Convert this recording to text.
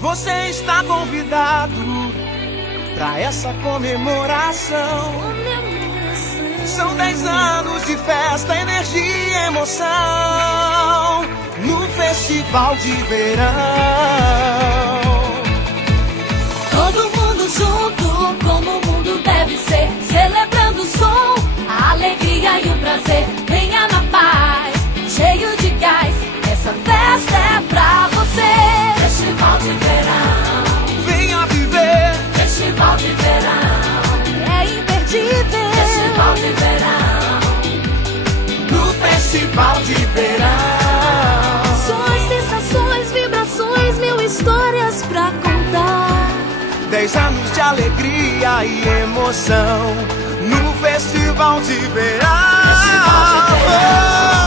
Você está convidado pra essa comemoração. São 10 anos de festa, energia e emoção no Festival de Verão. Todo mundo junto, como o mundo deve ser, celebrando o som, a alegria e o prazer. Venha na paz, cheio de gás, essa festa é pra você. Festival de Verão, Venha viver. Festival de Verão, é imperdível. Festival de Verão, No Festival de Verão. Ações, sensações, vibrações, mil histórias pra contar. 10 anos de alegria e emoção no Festival de Verão. Festival de Verão.